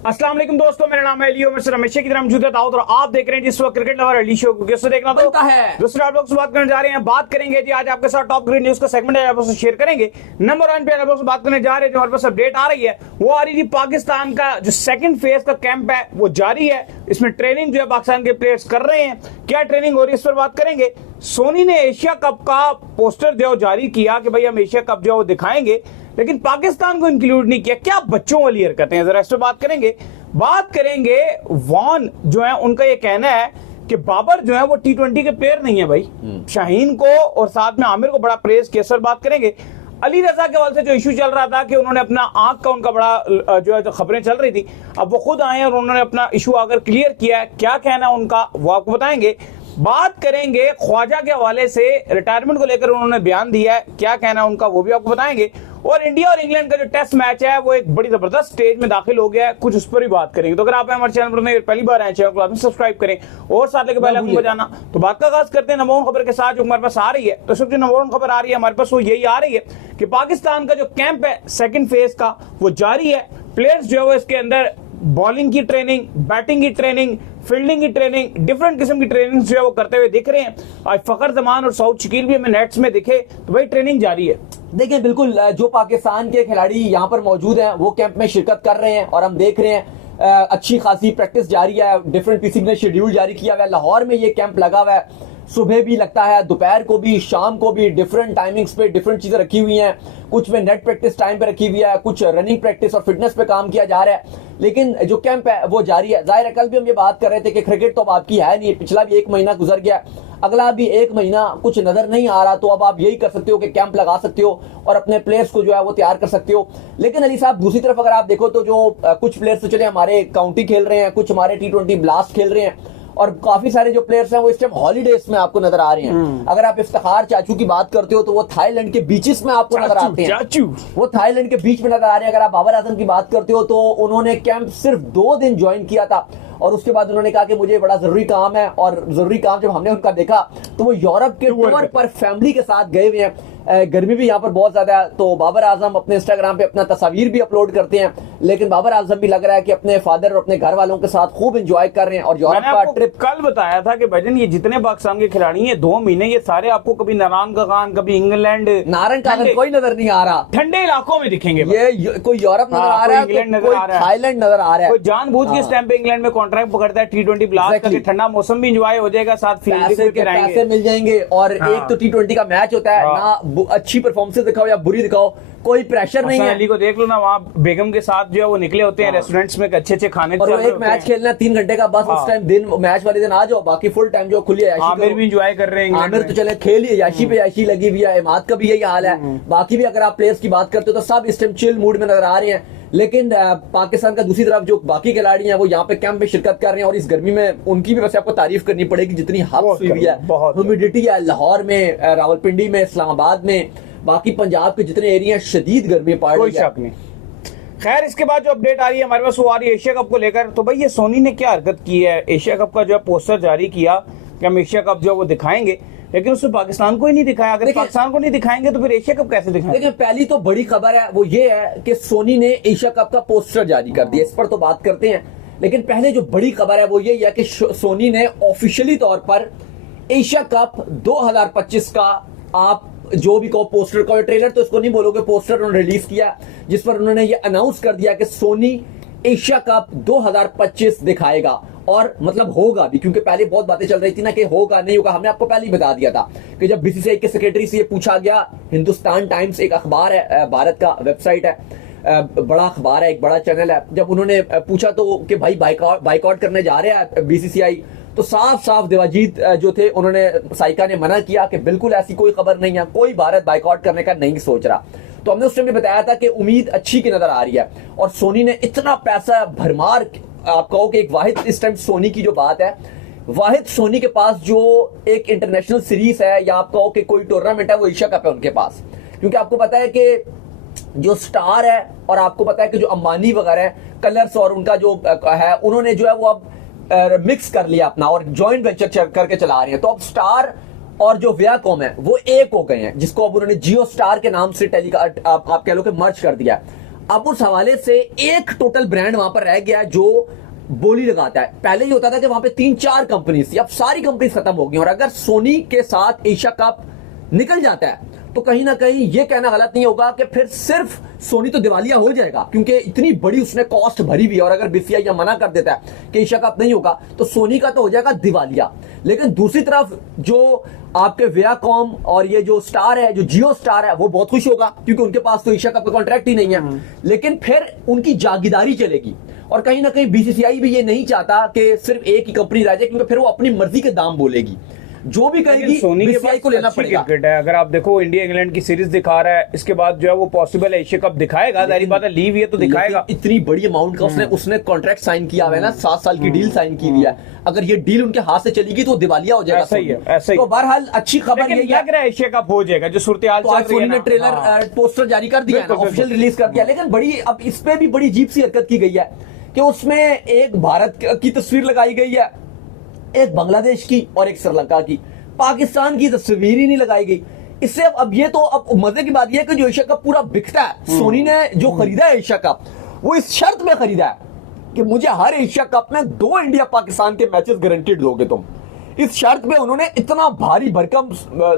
अस्सलाम वालेकुम दोस्तों, मेरा नाम है लियो, मैं हमेशा की तरह मौजूद है दाऊद और आप देख रहे हैं जिस वक्त क्रिकेट लवर अली शो को कैसे देखना बनता है। दूसरा आप लोग से बात करने जा रहे हैं, बात करेंगे जी आज आपके साथ टॉप ग्रेड न्यूज का सेगमेंट है, आप उससे शेयर करेंगे। नंबर 1 पे आप लोग से बात करने जा रहे हैं, जो हमारे पास अपडेट आ रही है वो आ रही थी पाकिस्तान का जो सेकंड फेज का कैंप है वो जारी है। इसमें ट्रेनिंग जो है पाकिस्तान के प्लेयर्स कर रहे हैं, क्या ट्रेनिंग हो रही है इस पर बात करेंगे। सोनी ने एशिया कप का पोस्टर जो जारी किया कि भाई हम एशिया कप जो है वो दिखाएंगे, लेकिन पाकिस्तान को इंक्लूड नहीं किया। क्या बच्चों वाली हरकतें हैं, जरा इस पर बात करेंगे। बात करेंगे वॉन जो है उनका ये कहना है कि बाबर जो है वो T20 के प्लेयर नहीं है भाई। शाहीन को और साथ में आमिर को बड़ा प्रेज किया। सर बात करेंगे अली रजा के हवाले से जो इशू चल रहा था कि उन्होंने अपना आंख का उनका बड़ा जो है तो खबरें चल रही थी, अब वो खुद आए और उन्होंने अपना इशू आकर क्लियर किया है। क्या कहना है उनका वो आपको बताएंगे। बात करेंगे ख्वाजा के हवाले से, रिटायरमेंट को लेकर उन्होंने बयान दिया है, क्या कहना है उनका वो भी आपको बताएंगे। और इंडिया और इंग्लैंड का जो टेस्ट मैच है वो एक बड़ी जबरदस्त स्टेज में दाखिल हो गया है, कुछ उस पर भी बात करेंगे। तो अगर आप हमारे चैनल पर पहली बार आए चैनल को आप सब्सक्राइब करें और साथ लेकर बेल आइकन बजाना। तो बात का आगाज करते हैं नंबर 1 खबर के साथ जो हमारे पास आ रही है। तो सबसे नंबर 1 खबर आ रही है हमारे पास वो यही आ रही है कि पाकिस्तान का जो कैंप है सेकंड फेज का वो जारी है। प्लेयर्स जो है इसके अंदर बॉलिंग की ट्रेनिंग, बैटिंग की ट्रेनिंग, फील्डिंग की ट्रेनिंग, डिफरेंट किस्म की ट्रेनिंग जो है वो करते हुए दिख रहे हैं। आज फखर जमान और सऊद शकील भी हमें नेट्स में दिखे, तो भाई ट्रेनिंग जारी है। देखिए बिल्कुल, जो पाकिस्तान के खिलाड़ी यहाँ पर मौजूद हैं वो कैंप में शिरकत कर रहे हैं और हम देख रहे हैं अच्छी खासी प्रैक्टिस जारी है। डिफरेंट पीसीबी ने शेड्यूल जारी किया हुआ है। लाहौर में ये कैंप लगा हुआ है, सुबह भी लगता है, दोपहर को भी, शाम को भी, डिफरेंट टाइमिंग्स पे डिफरेंट चीजें रखी हुई हैं। कुछ में नेट प्रैक्टिस टाइम पे रखी हुई है, कुछ रनिंग प्रैक्टिस और फिटनेस पे काम किया जा रहा है। लेकिन जो कैंप है वो जारी है। जाहिर है कल भी हम ये बात कर रहे थे कि क्रिकेट तो अब आपकी है नहीं, पिछला भी 1 महीना गुजर गया, अगला भी 1 महीना कुछ नजर नहीं आ रहा, तो अब आप यही कर सकते हो कि कैंप लगा सकते हो और अपने प्लेयर्स को जो है वो तैयार कर सकते हो। लेकिन अली साहब दूसरी तरफ अगर आप देखो तो जो कुछ प्लेयर्स तो चले हमारे काउंटी खेल रहे हैं, कुछ हमारे T20 ब्लास्ट खेल रहे हैं और काफी सारे जो प्लेयर्स हैं वो इस टाइम हॉलीडेज में आपको नजर आ रहे हैं। अगर आप इफ्तिखार चाचू की बात करते हो तो वो थाईलैंड के बीचेस में आपको नजर आते हैं, वो थाईलैंड के बीच में नजर आ रहे हैं। अगर आप बाबर आजम की बात करते हो तो उन्होंने कैंप सिर्फ 2 दिन ज्वाइन किया था और उसके बाद उन्होंने कहा कि मुझे बड़ा जरूरी काम है, और जरूरी काम जब हमने उनका देखा तो वो यूरोप के टूर पर फैमिली के साथ गए हुए हैं। गर्मी भी यहाँ पर बहुत ज्यादा है, तो बाबर आजम अपने इंस्टाग्राम पे अपना तस्वीर भी अपलोड करते हैं, लेकिन बाबर आजम भी लग रहा है कि अपने फादर और अपने घर वालों के साथ खूब एंजॉय कर रहे हैं। और यूरोप का ट्रिप कल बताया था कि भजन ये जितने पाकिस्तान के खिलाड़ी हैं 2 महीने ये सारे आपको कभी नारायण का खान, कभी इंग्लैंड, नारायण का खान कोई नजर नहीं आ रहा, ठंडे इलाकों में दिखेंगे। ये कोई यूरोप नजर आ रहा है, कोई थाईलैंड नजर आ रहा है, कोई जानबूझ के इस टाइम पे इंग्लैंड में कॉन्ट्रैक्ट पकड़ता है T20 ब्लास्ट करके, ठंडा मौसम भी एंजॉय हो जाएगा, साथ पैसे मिल जाएंगे। और एक तो T20 का मैच होता है ना, अच्छी परफॉर्मेंस दिखाओ या बुरी दिखाओ, कोई प्रेशर नहीं है। अली को देख लो ना, वहाँ बेगम के साथ जो है वो निकले होते हैं रेस्टोरेंट्स में अच्छे खाने, और एक मैच खेलना 3 घंटे का, बस उस टाइम दिन मैच वाले दिन आ जाओ, बाकी फुल टाइम जो खुली है। आमिर भी एंजॉय कर रहे हैं, आमिर तो चले खेल ही, याशी पे याशी लगी हुई है, इमाद का भी यही हाल है। बाकी भी अगर आप प्लेयर्स की बात करते हो तो सब इस टाइम चिल मूड में नजर आ रहे हैं। लेकिन पाकिस्तान का दूसरी तरफ जो बाकी खिलाड़ी हैं वो यहाँ पे कैंप में शिरकत कर रहे हैं और इस गर्मी में उनकी भी वैसे आपको तारीफ करनी पड़ेगी, जितनी हब्स हुई है, ह्यूमिडिटी है लाहौर में, रावलपिंडी में, इस्लामाबाद में, बाकी पंजाब के जितने एरिया शदीद गर्मी पड़ रही है, कोई शक नहीं। खैर इसके बाद जो अपडेट आ रही है हमारे पास वो आ रही है एशिया कप को लेकर। तो भाई ये सोनी ने क्या हरकत की है, एशिया कप का जो है पोस्टर जारी किया कि हम एशिया कप जो है वो दिखाएंगे, लेकिन उसमें पाकिस्तान को ही नहीं दिखाया। अगर पाकिस्तान को नहीं दिखाएंगे तो फिर एशिया कप कैसे दिखाएंगे। लेकिन पहली तो बड़ी खबर है वो ये है कि सोनी ने एशिया कप का पोस्टर जारी कर दिया, इस पर तो बात करते हैं। लेकिन पहले जो बड़ी खबर है वो यही है कि सोनी ने ऑफिशियली तौर पर एशिया कप 2025 का, आप जो भी कहो पोस्टर का, ट्रेलर तो इसको नहीं बोलोगे, पोस्टर उन्होंने रिलीज किया जिस पर उन्होंने ये अनाउंस कर दिया कि सोनी एशिया कप 2025 दिखाएगा। और मतलब होगा भी, क्योंकि पहले बहुत बातें चल रही थी ना कि होगा नहीं होगा। हमने आपको पहले ही बता दिया था कि जब BCCI के सेक्रेटरी से ये पूछा गया, हिंदुस्तान टाइम्स एक अखबार है, भारत का वेबसाइट है, बड़ा अखबार है, एक बड़ा चैनल है, जब उन्होंने पूछा तो कि भाई बाइकआउट करने जा रहे हैं BCCI, तो साफ साफ देवाजीत जो थे उन्होंने, साइका ने मना किया कि बिल्कुल ऐसी कोई खबर नहीं है, कोई भारत बाइकआउट करने का नहीं सोच रहा। तो हमने उस टाइम भी बताया था कि उम्मीद अच्छी की नजर आ रही है और सोनी ने इतना पैसा भरमार, आप कहो कि एक वाहिद इस टाइम सोनी की जो बात है, वाहिद सोनी के पास जो एक इंटरनेशनल सीरीज है या आप कहो कि कोई टूर्नामेंट है वो एशिया कप है उनके पास। क्योंकि आपको पता है कि जो स्टार है और आपको पता है कि जो अंबानी वगैरह है, कलर्स और उनका जो है, उन्होंने जो है वो अब मिक्स कर लिया अपना और जॉइंट वेंचर करके चला रहे हैं। तो अब स्टार और जो वियाकॉम है वो एक हो गए हैं, जिसको अब उन्होंने जियो स्टार के नाम से आप कह लो कि मर्ज कर दिया। अब उस हवाले से एक टोटल ब्रांड वहां पर रह गया जो बोली लगाता है। पहले ये होता था कि वहां पे 3-4 कंपनीज थी, अब सारी कंपनीज खत्म हो गई। और अगर सोनी के साथ एशिया कप निकल जाता है तो कहीं ना कहीं ये कहना गलत नहीं होगा कि फिर सिर्फ सोनी तो दिवालिया हो जाएगा, क्योंकि इतनी बड़ी उसने कॉस्ट भरी हुई है। और अगर बीसीसीआई यह मना कर देता है कि एशिया कप नहीं होगा तो सोनी का तो हो जाएगा दिवालिया। लेकिन दूसरी तरफ जो आपके वियाकॉम और ये जो स्टार है, जो जियो स्टार है, वो बहुत खुश होगा क्योंकि उनके पास तो एशिया कप का कॉन्ट्रैक्ट ही नहीं है। लेकिन फिर उनकी जागीदारी चलेगी। और कहीं ना कहीं बीसीसीआई भी ये नहीं चाहता कि सिर्फ एक ही कंपनी रह जाए, क्योंकि फिर वो अपनी मर्जी के दाम बोलेगी, जो भी कहेगी सोनी के बीसीसीआई पास को लेना अच्छी पड़ेगा। क्रिकेट है। अगर आप देखो इंडिया इंग्लैंड की सीरीज दिखा रहा है, इसके बाद जो है वो पॉसिबल है एशिया कप दिखाएगा, जाहिर बात है लीव ये तो दिखाएगा। इतनी बड़ी अमाउंट का उसने कॉन्ट्रैक्ट साइन किया हुआ है ना, 7 साल की डील साइन की हुई है। अगर ये डील उनके हाथ से चलेगी तो दिवालिया हो जाएगा। ऐसा ही है, ऐसा ही। तो बहरहाल अच्छी खबर लेकिन ये लग रहा है एशिया कप हो जाएगा, जो सूरत-ए-हाल तो आज चल रही है सोनी ने ना। ट्रेलर हाँ। पोस्टर जारी कर दिया है ना, बिल्कुल, ऑफिशियल बिल्कुल। रिलीज कर दिया। लेकिन बड़ी अब इस पे भी बड़ी अजीब सी हरकत की गई है कि उसमें एक भारत की तस्वीर लगाई गई है, एक बांग्लादेश की और एक श्रीलंका की। पाकिस्तान की तस्वीर ही नहीं लगाई गई। इससे अब ये तो अब मजे की बात यह है कि जो एशिया कप पूरा बिकता है, सोनी ने जो खरीदा है एशिया कप, वो इस शर्त में खरीदा है कि मुझे हर एशिया कप में 2 इंडिया पाकिस्तान के मैचेस गारंटीड दोगे तुम। इस शर्त पे उन्होंने इतना भारी भरकम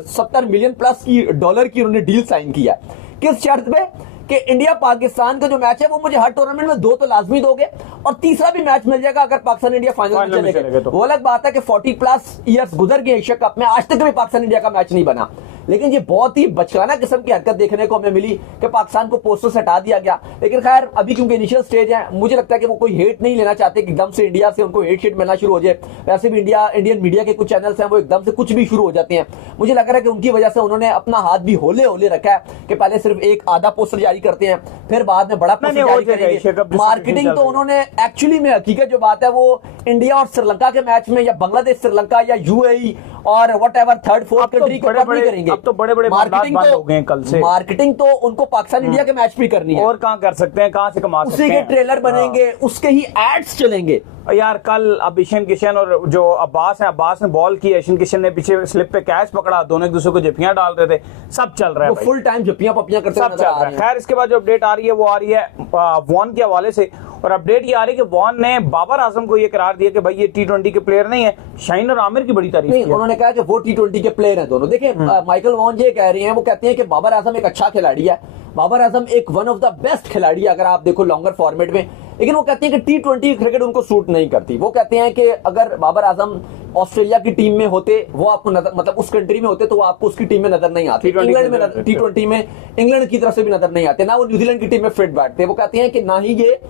70 मिलियन प्लस की डॉलर की उन्होंने डील साइन किया। किस शर्त पे? कि इंडिया पाकिस्तान का जो मैच है वो मुझे हर टूर्नामेंट में 2 तो लाजमी दोगे, और तीसरा भी मैच मिल जाएगा अगर पाकिस्तान इंडिया फाइनल में चलेगा। तो वो अलग बात है कि 40+ ईयर्स गुजर गए एशिया कप में, आज तक भी पाकिस्तान इंडिया का मैच नहीं बना। लेकिन ये बहुत ही बचकाना किस्म की हरकत देखने को हमें मिली कि पाकिस्तान को पोस्टर से हटा दिया गया। लेकिन खैर अभी क्योंकि इनिशियल स्टेज है, मुझे लगता है कि वो कोई हेट नहीं लेना चाहते कि एकदम से इंडिया से उनको हेट शीट मिलना शुरू हो जाए। वैसे भी इंडियन मीडिया के कुछ चैनल्स हैं वो एकदम से कुछ भी शुरू हो जाते हैं। मुझे लग रहा है कि उनकी वजह से उन्होंने अपना हाथ भी होले होले रखा है कि पहले सिर्फ एक आधा पोस्टर जारी करते हैं, फिर बाद में बड़ा पोस्टर जारी करेंगे। मार्केटिंग तो उन्होंने एक्चुअली में हकीकत जो बात है वो इंडिया और श्रीलंका के मैच में, या बांग्लादेश श्रीलंका, या यूएई और व्हाटएवर थर्ड फोर्थ कंट्री के ऊपर नहीं करेंगे। अब तो बड़े-बड़े मार्केटिंग बंद हो गए कल से। मार्केटिंग तो उनको पाकिस्तान इंडिया के मैच भी करनी है। और कहां कर सकते हैं, कहां से कमा सकते उसी हैं। के ट्रेलर बनेंगे, उसके ही एड्स चलेंगे। यार कल अब ईशान किशन और जो अब्बास है, अब्बास ने बॉल की, ईशान किशन ने पीछे स्लिप पे कैच पकड़ा, दोनों एक दूसरे को जपियां डाल रहे थे, सब चल रहा है वो फुल टाइम जपियां पपियां करते सब चल रहा है। खैर इसके बाद जो अपडेट आ रही है वो आ रही है वॉन के हवाले से, और अपडेट ये आ रही है कि वॉन ने बाबर आजम को ये करार दिया कि भाई ये T20 के प्लेयर नहीं है। शाहीन और आमिर की बड़ी तारीफ की। उन्होंने कहा कि वो T20 के प्लेयर हैं दोनों। देखिए माइकल वॉन ये कह रहे हैं, वो कहते हैं कि बाबर आजम एक अच्छा खिलाड़ी है, बाबर आजम एक वन ऑफ द बेस्ट खिलाड़ी है अगर आप देखो लॉन्गर फॉर्मेट में। लेकिन वो कहते हैं कि T20 क्रिकेट उनको सूट नहीं करती। वो कहते हैं कि अगर बाबर आजम ऑस्ट्रेलिया की टीम में होते, वो आपको मतलब उस कंट्री में होते तो वो आपको उसकी टीम में नजर नहीं आते। इंग्लैंड में T20 में इंग्लैंड की तरफ से भी नजर नहीं आते, ना वो न्यूजीलैंड की टीम में फिट बैठते। वो कहते हैं कि ना ही ये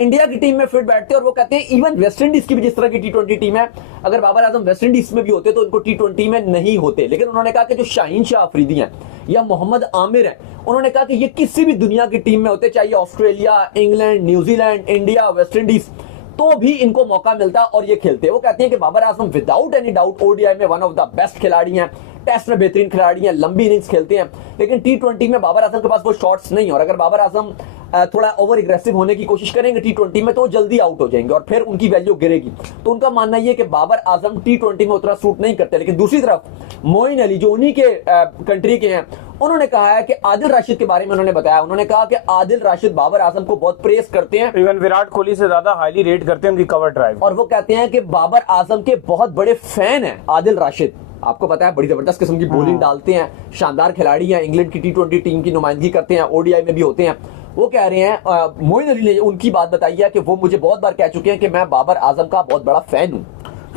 इंडिया की टीम में फिट बैठते, और वो कहते हैं इवन वेस्ट इंडीज की भी जिस तरह की T20 टीम है, अगर बाबर आजम वेस्ट इंडीज में भी होते तो इनको T20 में नहीं होते। लेकिन उन्होंने कहा कि जो शाहीन शाह अफरीदी हैं या मोहम्मद आमिर हैं, उन्होंने कहा कि ये किसी भी दुनिया की टीम में होते, चाहे Australia, England, New Zealand, India, West Indies, तो भी इनको मौका मिलता और ये खेलते। वो कहते हैं कि Babar Azam without any doubt ODI में वन ऑफ द बेस्ट खिलाड़ी हैं, टेस्ट में बेहतरीन खिलाड़ी हैं, लंबी इनिंग्स खेलते हैं। लेकिन T20 में बाबर आजम के पास वो शॉट्स नहीं, और अगर बाबर आजम थोड़ा ओवर एग्रेसिव होने की कोशिश करेंगे T20 में तो वो जल्दी आउट हो जाएंगे और फिर उनकी वैल्यू गिरेगी। तो उनका मानना यह कि बाबर आजम T20 में उतना सूट नहीं करते। लेकिन दूसरी तरफ मोइन अली जो उन्हीं के कंट्री के हैं, उन्होंने कहा है कि आदिल राशिद के बारे में उन्होंने बताया, उन्होंने कहा कि आदिल राशिद बाबर आजम को बहुत प्रेस करते हैं, इवन विराट कोहली से ज्यादा हाईली रेट करते हैं उनकी कवर ड्राइव। और वो कहते हैं कि बाबर आजम के बहुत बड़े फैन हैं आदिल राशिद। आपको पता है बड़ी जबरदस्त किस्म की बॉलिंग डालते हैं, शानदार खिलाड़ी हैं, इंग्लैंड की T20 टीम की नुमाइंदगी करते हैं, ओडीआई में भी होते हैं। वो कह रहे हैं, मोइन अली ने उनकी बात बताई है कि वो मुझे बहुत बार कह चुके हैं कि मैं बाबर आजम का बहुत बड़ा फैन हूं।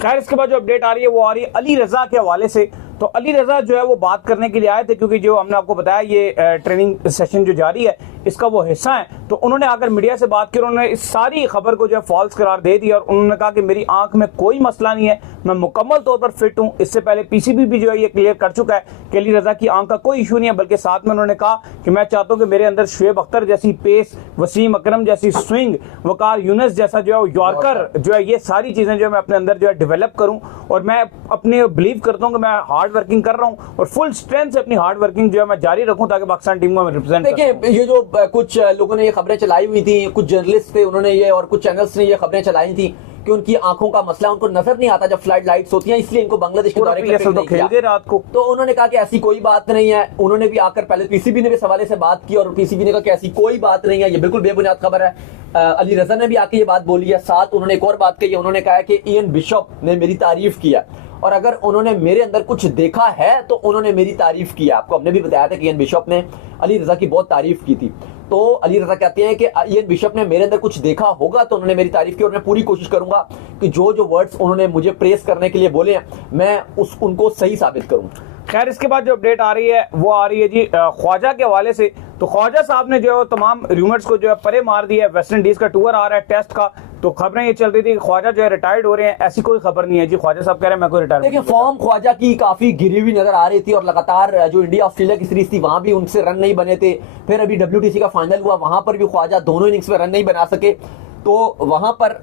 खैर इसके बाद जो अपडेट आ रही है वो आ रही है अली रजा के हवाले से। तो अली रजा जो है वो बात करने के लिए आए थे, क्योंकि जो हमने आपको बताया ये ट्रेनिंग सेशन जो जारी है इसका वो हिस्सा है। तो उन्होंने आकर मीडिया से बात की, उन्होंने इस सारी खबर को जो है फॉल्स करार दे दिया, और उन्होंने कहा कि मेरी आंख में कोई मसला नहीं है, मैं मुकम्मल तौर पर फिट हूं। इससे पहले पीसीबी भी जो है ये क्लियर कर चुका है कि अली रजा की आंख का कोई इशू नहीं है। बल्कि साथ में उन्होंने कहा कि मैं चाहता हूं कि मेरे अंदर शुएब अख्तर जैसी पेस, वसीम अकरम जैसी स्विंग, वकार यूनुस जैसा जो है यॉर्कर जो है, ये सारी चीजें जो है मैं अपने अंदर जो है डेवलप करूं। और मैं अपने बिलीव करता हूं कि मैं हार्ड वर्किंग कर रहा हूं और फुल स्ट्रेंथ से अपनी हार्ड वर्किंग जो है मैं जारी रखूं ताकि पाकिस्तान टीम को मैं रिप्रेजेंट करूं। देखिए ये जो कुछ लोगों ने ये खबरें चलाई हुई थी, कुछ जर्नलिस्ट थे उन्होंने ये, और कुछ चैनल्स ने ये खबरें चलाई थी कि उनकी आंखों का मसला, उनको नजर नहीं आता जब फ्लड लाइट्स होती हैं, इसलिए इनको बांग्लादेश के पूरा दौरे का PSL तो खेल गए रात को। तो उन्होंने कहा कि ऐसी कोई बात नहीं है। उन्होंने भी आकर पहले पीसीबी ने भी इस हवाले से बात की और पीसीबी ने कहा कि ऐसी कोई बात नहीं है, ये बिल्कुल बेबुनियाद खबर है। अली रजा ने भी आके ये बात बोली है। साथ उन्होंने एक और बात कही है, उन्होंने कहा है कि इयन बिशप ने मेरी तारीफ किया और अगर उन्होंने मेरे अंदर कुछ देखा है तो उन्होंने मेरी तारीफ किया। आपको हमने भी बताया था कि इयन बिशप ने अली रजा की बहुत तारीफ की थी। तो अली रजा कहते हैं कि इयन बिशप ने मेरे अंदर कुछ देखा होगा तो उन्होंने मेरी तारीफ की और मैं पूरी कोशिश करूंगा कि जो जो वर्ड्स उन्होंने मुझे प्रेस करने के लिए बोले हैं मैं उनको सही साबित करूं। खैर, इसके बाद जो अपडेट आ रही है वो आ रही है जी ख्वाजा के हवाले से। तो ख्वाजा साहब ने जो है तमाम रूमर्स को जो है परे मार दिया है। वेस्ट इंडीज का टूर आ रहा है टेस्ट का, तो खबरें ये चल रही थी कि ख्वाजा जो है रिटायर्ड हो रहे हैं। ऐसी कोई खबर नहीं है जी। ख्वाजा साहब कह रहे हैं मैं कोई रिटायर्ड। देखिए, फॉर्म ख्वाजा की काफी गिरी हुई नजर आ रही थी और लगातार जो इंडिया ऑस्ट्रेलिया की सीरीज थी वहां भी उनसे रन नहीं बने थे। फिर अभी WTC का फाइनल हुआ, वहां पर भी ख्वाजा दोनों इनिंग्स में रन नहीं बना सके। तो वहां पर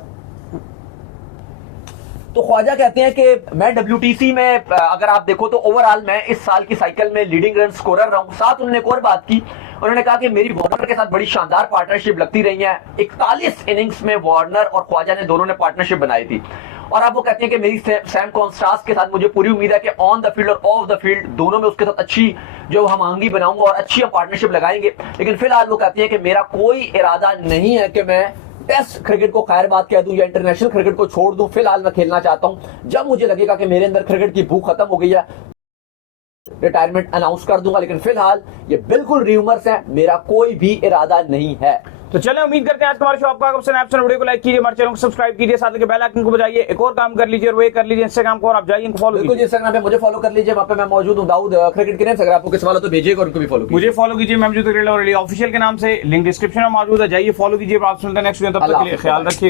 तो ख्वाजा कहते हैं कि मैं WTC में अगर आप देखो तो ओवरऑल मैं इस साल की साइकिल में लीडिंग रन स्कोरर रहा हूं। साथ उन्होंने एक और बात की, उन्होंने कहा कि मेरी वार्नर के साथ बड़ी शानदार पार्टनरशिप लगती रही है। 41 इनिंग्स में वार्नर और ख्वाजा ने दोनों ने पार्टनरशिप बनाई थी और अब वो कहते हैं कि मेरी सैम कॉन्स्टास के साथ मुझे पूरी उम्मीद है कि ऑन द फील्ड और ऑफ द फील्ड दोनों में उसके साथ अच्छी जो हम आंगी बनाऊंगा और अच्छी हम पार्टनरशिप लगाएंगे। लेकिन फिलहाल वो कहते हैं कि मेरा कोई इरादा नहीं है कि मैं टेस्ट क्रिकेट को खैर बात कह दूं या इंटरनेशनल क्रिकेट को छोड़ दूं। फिलहाल मैं खेलना चाहता हूं, जब मुझे लगेगा कि मेरे अंदर क्रिकेट की भूख खत्म हो गई है रिटायरमेंट अनाउंस कर दूंगा। लेकिन फिलहाल ये बिल्कुल रूमर्स है, मेरा कोई भी इरादा नहीं है। तो चलें, उम्मीद करते हैं आज का हमारा शो आपका पसंद आया। वीडियो को लाइक कीजिए, हमारे चैनल को सब्सक्राइब कीजिए, साथ में बेल आइकन को बजाइए। एक और काम कर लीजिए और वो कर लीजिए इंस्टाग्राम को, और आप जाइए इनको फॉलो कीजिए। इंस्टाग्राम पे मुझे फॉलो कर लीजिए, वहां पे मैं मौजूद हूं दाऊद क्रिकेट के नाम से। अगर आपको किसी वाला तो भेजिएगा और उनको भी फॉलो कीजिए। मुझे फॉलो कीजिए, मैं मौजूद ऑफिशियल के नाम से, लिंक डिस्क्रिप्शन में मौजूद है, जाइए फॉलो कीजिए। आप सुनते हैं नेक्स्ट वीडियो, तब तक के लिए ख्याल रखिएगा।